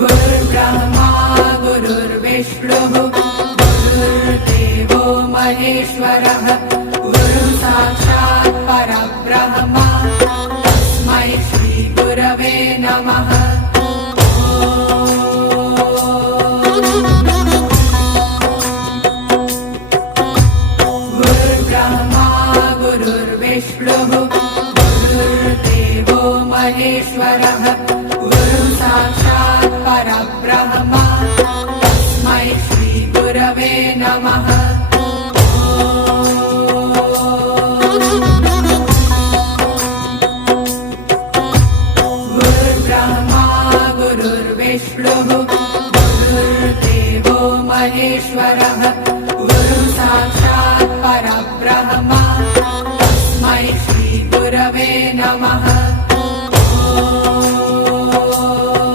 गुरुर्ब्रह्मा गुरुर्विष्णुः गुरुर्देवो महेश्वरः गुरुः साक्षात् परब्रह्म तस्मै श्री गुरवे नमः। गुरुर्ब्रह्मा गुरुर्विष्णुः गुरुर्देवो महेश्वरः गुरुः साक्षात् परब्रह्म तस्मै श्री गुरवे नमः। गुरुर्ब्रह्मा गुरुर्विष्णुः गुरुर्देवो महेश्वरः